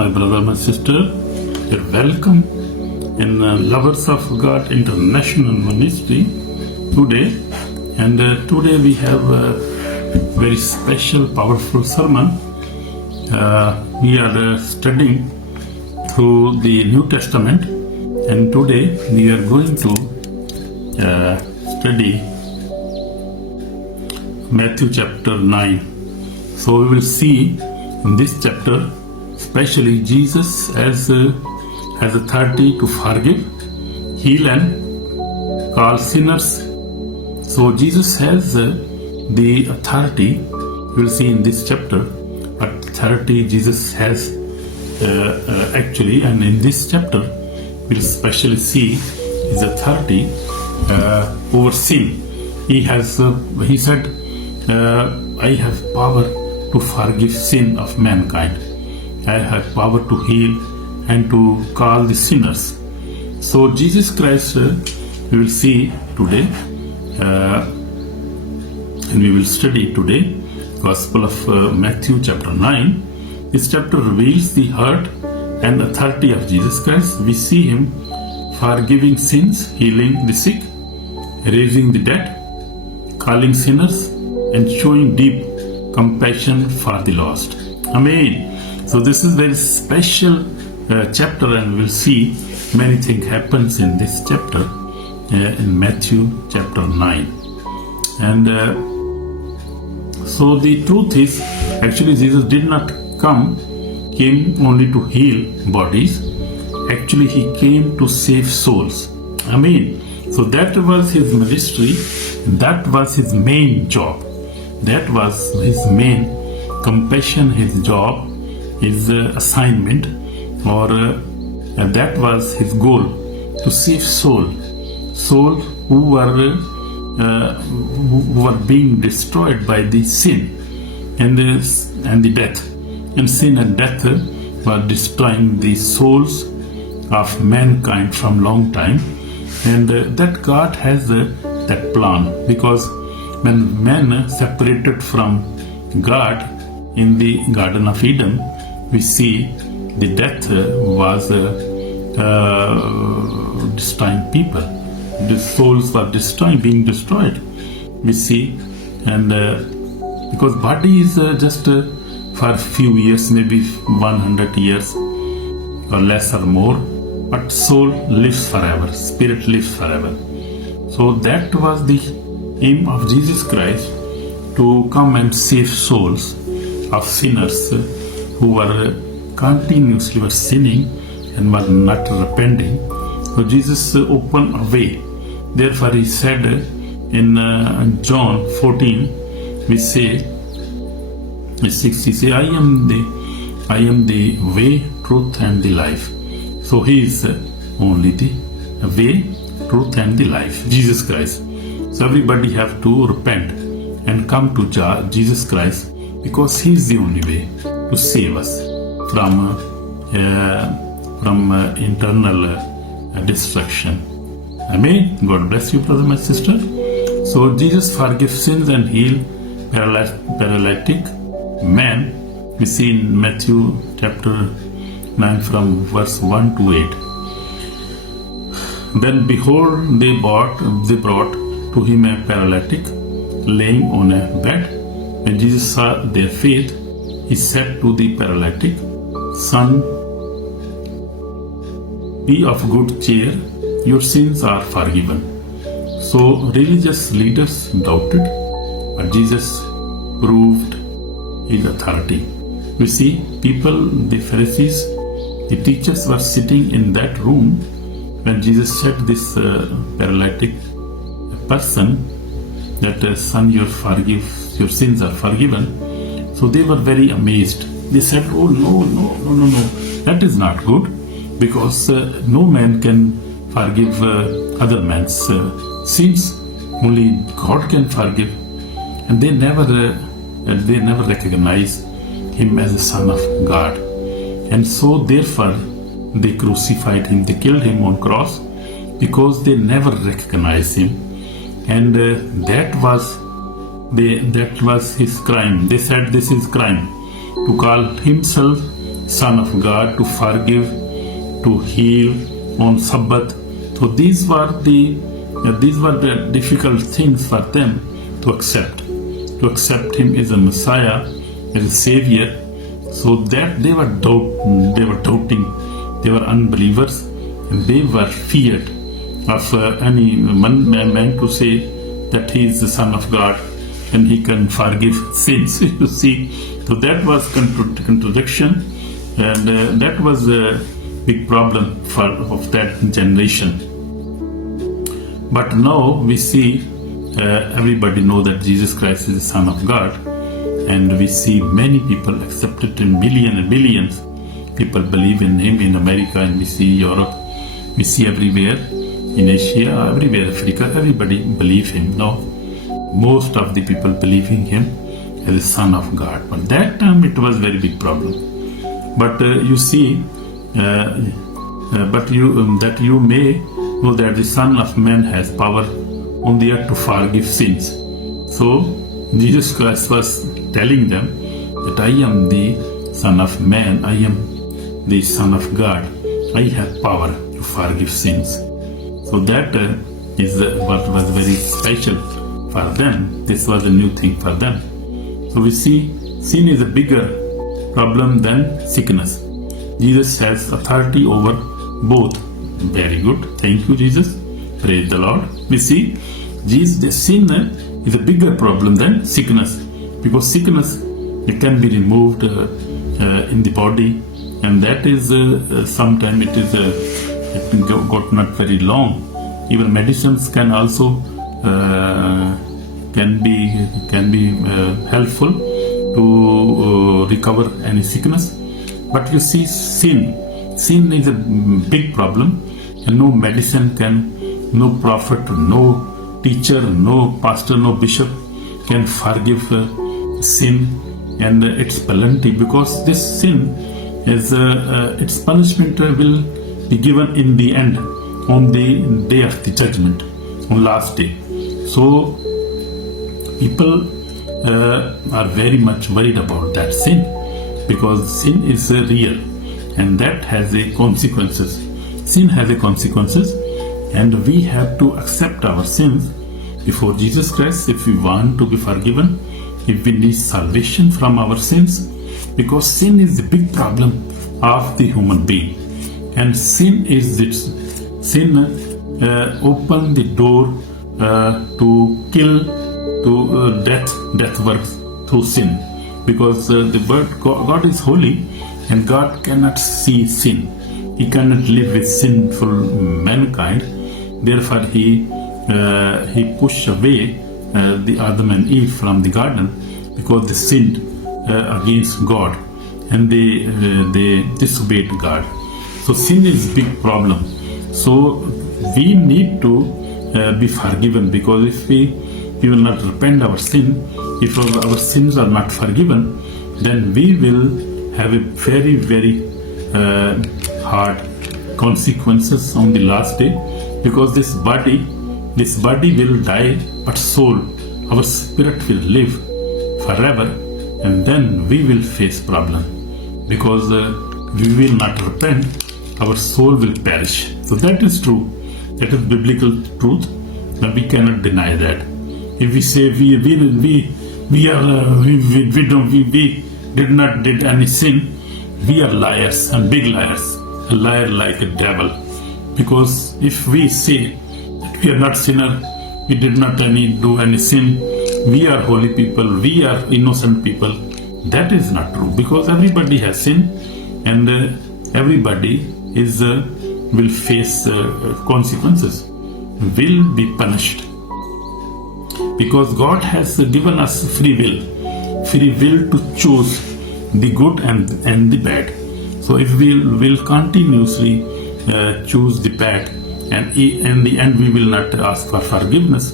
my brother, my sister. You're welcome in Lovers of God International Ministry today. And today we have a very special, powerful sermon. We are studying through the New Testament, and today we are going to study Matthew chapter 9. So we will see in this chapter, especially Jesus has authority to forgive, heal and call sinners. So Jesus has the authority, we will see in this chapter, but authority Jesus has actually, and in this chapter we will especially see his authority over sin. He said, I have power to forgive sin of mankind. I have power to heal and to call the sinners. So Jesus Christ, we will see today, and we will study today, Gospel of Matthew chapter 9. This chapter reveals the heart and authority of Jesus Christ. We see him forgiving sins, healing the sick, raising the dead, calling sinners, and showing deep compassion for the lost. Amen. So this is very special chapter, and we'll see many things happens in this chapter in Matthew chapter 9. And so the truth is, actually Jesus did not came only to heal bodies. Actually he came to save souls. Amen. So that was his ministry. That was his main job. That was his main compassion, his job, his assignment, or that was his goal, to save souls who were being destroyed by the sin and the death. And sin and death were destroying the souls of mankind from long time. And that God has that plan, because when man separated from God in the Garden of Eden, we see the death was destroying people. The souls were being destroyed. We see, and because body is just for a few years, maybe 100 years or less or more, but soul lives forever, spirit lives forever. So that was the aim of Jesus Christ, to come and save souls of sinners who were continuously sinning and were not repenting. So Jesus opened a way. Therefore he said in John 14, we say, 60, say, I am the way, truth and the life. So he is only the way, truth and the life, Jesus Christ. So everybody have to repent and come to Jesus Christ, because he is the only way to save us from internal destruction. Amen. God bless you, brother, my sister. So Jesus forgives sins and heal paralytic man. We see in Matthew chapter 9 from verse 1 to 8. Then behold, they brought to him a paralytic laying on a bed. When Jesus saw their faith, he said to the paralytic, Son, be of good cheer, your sins are forgiven. So religious leaders doubted, but Jesus proved his authority. We see people, the Pharisees, the teachers were sitting in that room when Jesus said this paralytic person that son, your sins are forgiven. So they were very amazed. They said, oh no, that is not good, because no man can forgive other man's sins. Only God can forgive. And they never recognize him as a son of God. And so therefore they crucified him, they killed him on cross, because they never recognized him. And that was his crime. They said this is crime, to call himself Son of God, to forgive, to heal on Sabbath. So these were the difficult things for them to accept Him as a Messiah, as a Savior. So that they were doubting, they were unbelievers, and they were feared of any man to say that he is the Son of God and he can forgive sins. You see, so that was contradiction, and that was a big problem of that generation. But now we see everybody know that Jesus Christ is the Son of God, and we see many people accept it in millions and billions. People believe in Him in America, and we see Europe, we see everywhere, in Asia, everywhere, Africa, everybody believe Him now. Most of the people believing Him as the Son of God. But that time it was very big problem. But you see, that you may know that the Son of Man has power on the earth to forgive sins. So Jesus Christ was telling them that I am the Son of Man, I am the Son of God, I have power to forgive sins. So that is what was very special for them. This was a new thing for them. So we see sin is a bigger problem than sickness. Jesus has authority over both. Very good. Thank you, Jesus. Praise the Lord. We see the sin is a bigger problem than sickness, because sickness, it can be removed in the body, and that is sometimes it got not very long. Even medicines can also can be helpful to recover any sickness. But you see, sin is a big problem, and no medicine can, no prophet, no teacher, no pastor, no bishop can forgive sin and its penalty, because this sin is its punishment will be given in the end, on the day of the judgment, on last day. So people are very much worried about that sin, because sin is real, and that has a consequences. Sin has a consequences, and we have to accept our sins before Jesus Christ if we want to be forgiven, if we need salvation from our sins, because sin is the big problem of the human being, and sin open the door to kill, to death works through sin, because the word God is holy, and God cannot see sin. He cannot live with sinful mankind. Therefore He pushed away the Adam and Eve from the garden, because they sinned against God, and they disobeyed God. So sin is a big problem. So we need to be forgiven, because if we will not repent our sin, if our sins are not forgiven, then we will have a very, very hard consequences on the last day, because this body will die, but soul, our spirit will live forever, and then we will face problem, because we will not repent, our soul will perish. So that is true. That is biblical truth, and we cannot deny that. If we say we did not did any sin, we are liars, and big liars, a liar like a devil. Because if we say that we are not sinner, we did not do any sin, we are holy people, we are innocent people, that is not true. Because everybody has sinned, and everybody will face consequences, will be punished. Because God has given us free will to choose the good and the bad. So if we will continuously choose the bad, and in the end we will not ask for forgiveness,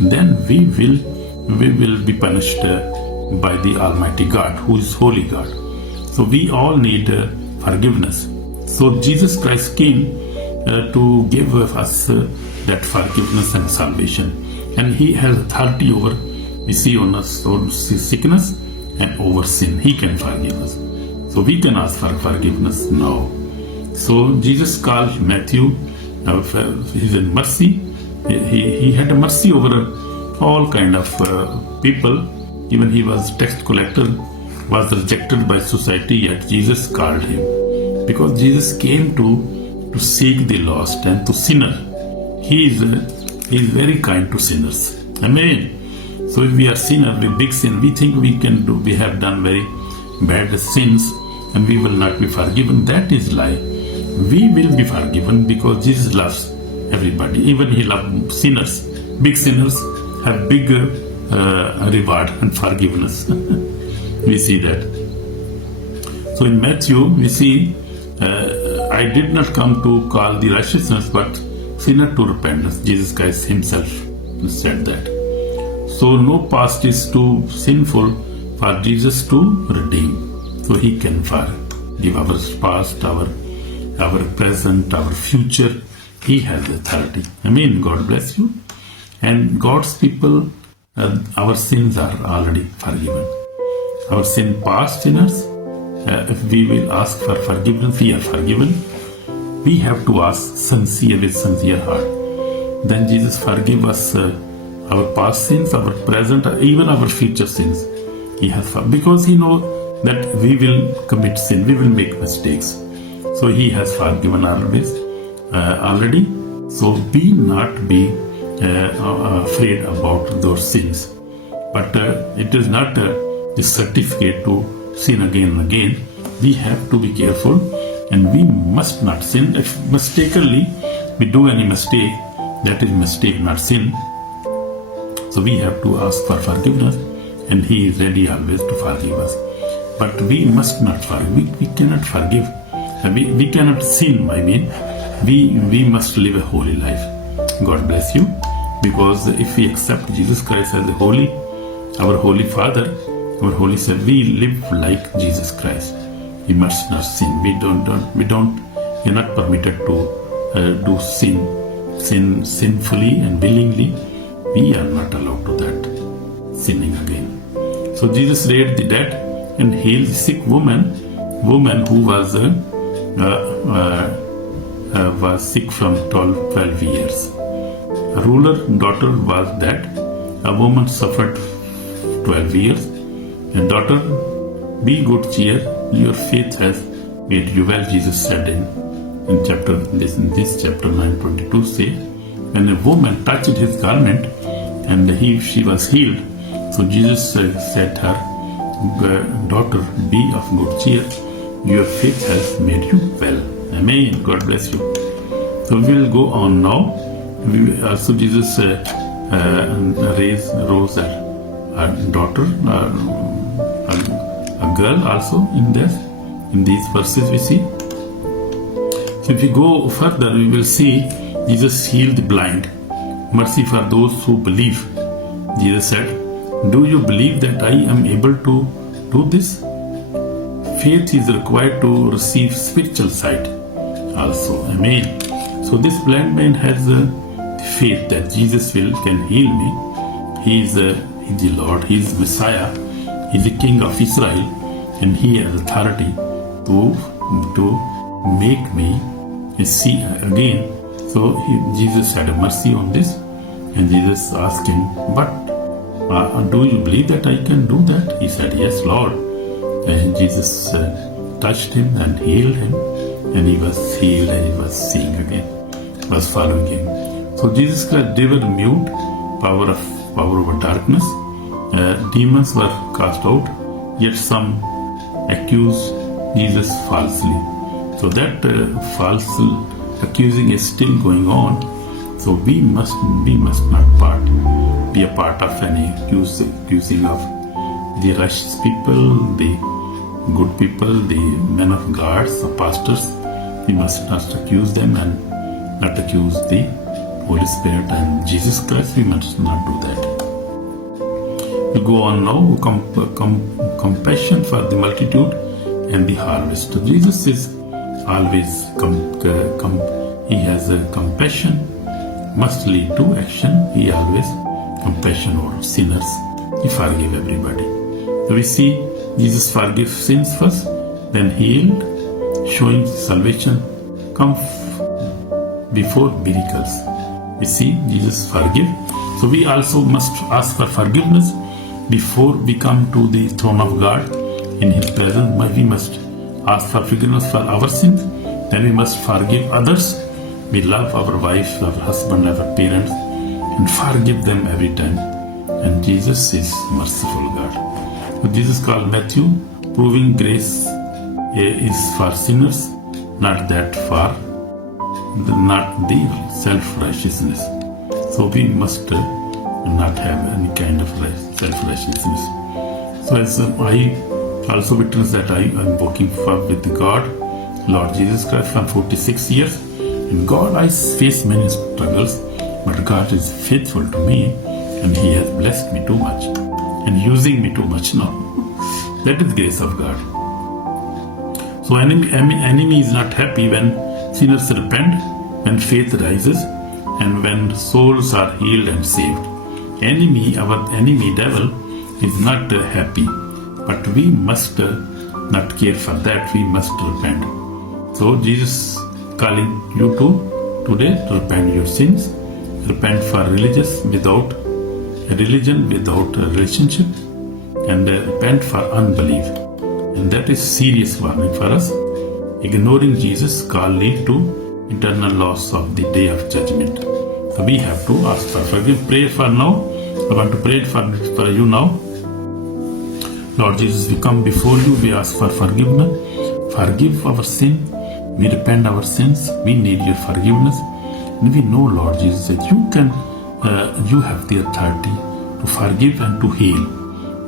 then we will be punished by the Almighty God, who is holy God. So we all need forgiveness. So Jesus Christ came to give us that forgiveness and salvation, and He has authority over, we see, on us, over sickness and over sin. He can forgive us. So we can ask for forgiveness now. So Jesus called Matthew, he's in mercy. He had mercy over all kind of people. Even he was tax collector, was rejected by society, yet Jesus called him. Because Jesus came to seek the lost and to sinner. He is very kind to sinners. Amen. So if we are sinner, we big sin, we think we have done very bad sins and we will not be forgiven. That is lie. We will be forgiven because Jesus loves everybody. Even he loves sinners. Big sinners have big reward and forgiveness. We see that. So in Matthew, we see, I did not come to call the righteousness, but sinner to repentance. Jesus Christ himself said that. So no past is too sinful for Jesus to redeem. So he can forgive our past, our present, our future. He has authority. Amen. God bless you. And God's people, our sins are already forgiven. Our sin past sinners, if we will ask for forgiveness, we are forgiven. We have to ask with sincere heart. Then Jesus forgive us our past sins, our present, even our future sins. He has because he knows that we will commit sin, we will make mistakes. So he has forgiven already. So be not be afraid about those sins. But it is not a certificate to sin again and again. We have to be careful and we must not sin. If mistakenly we do any mistake, that is mistake, not sin. So we have to ask for forgiveness and he is ready always to forgive us. But we must not forgive. We cannot forgive. We cannot sin, I mean. We must live a holy life. God bless you. Because if we accept Jesus Christ as our Holy Father, our Holy Son, we live like Jesus Christ. We must not sin. We are not permitted to do sinfully and willingly. We are not allowed to that, sinning again. So Jesus raised the dead and healed the sick woman who was sick from 12 years. A ruler daughter was dead. A woman suffered 12 years. And daughter, be good cheer. Your faith has made you well. Jesus said in this chapter 9:22 say, when a woman touched his garment and she was healed. So Jesus said her, daughter, be of good cheer. Your faith has made you well. Amen. God bless you. So we will go on now. Also Jesus rose a daughter, a girl also in these verses we see. So if we go further, we will see Jesus healed the blind. Mercy for those who believe. Jesus said, do you believe that I am able to do this? Faith is required to receive spiritual sight also. Amen. So this blind man has faith that Jesus can heal me. He is the Lord. He is Messiah. He is the King of Israel, and he has authority to make me see again. So Jesus had mercy on this, and Jesus asked him, but do you believe that I can do that? He said, yes, Lord. And Jesus touched him and healed him, and he was healed and he was seeing again, was following him. So Jesus Christ delivered mute, power over darkness. Demons were cast out, yet some accuse Jesus falsely. So that false accusing is still going on. So we must not be a part of any accusing of the righteous people, the good people, the men of God, the pastors. We must not accuse them and not accuse the Holy Spirit and Jesus Christ. We must not do that. We go on now. Compassion for the multitude and the harvest. Jesus is always he has a compassion, must lead to action. He always compassion over sinners. He forgive everybody. So we see Jesus forgive sins first then healed, showing salvation come before miracles. We see Jesus forgive. So we also must ask for forgiveness before we come to the throne of God in His presence. We must ask for forgiveness for our sins. Then we must forgive others. We love our wife, our husband, our parents, and forgive them every time. And Jesus is merciful God. So Jesus called Matthew, proving grace is for sinners, not that for not the self-righteousness. So we must not have any kind of self-righteousness. So as I also witness that I am working with God, Lord Jesus Christ, for 46 years. In God I face many struggles, but God is faithful to me and He has blessed me too much and using me too much now. That is grace of God. So enemy is not happy when sinners repent, when faith rises, and when souls are healed and saved. Our enemy devil is not happy, but we must not care for that. We must repent. So Jesus calling you to today to repent your sins, repent for religion without a relationship, and repent for unbelief. And that is serious warning for us. Ignoring Jesus call lead to eternal loss of the day of judgment. So we have to ask for forgiveness. Pray for now. I want to pray for you now. Lord Jesus, we come before you. We ask for forgiveness. Forgive our sin. We repent our sins. We need your forgiveness. And we know, Lord Jesus, that you have the authority to forgive and to heal.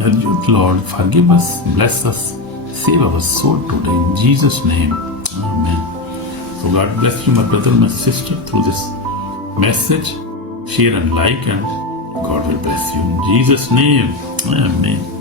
And you, Lord, forgive us, bless us, save our soul today. In Jesus' name, Amen. So God bless you, my brother and my sister, through this message. Share and like, and God will bless you. In Jesus' name, Amen.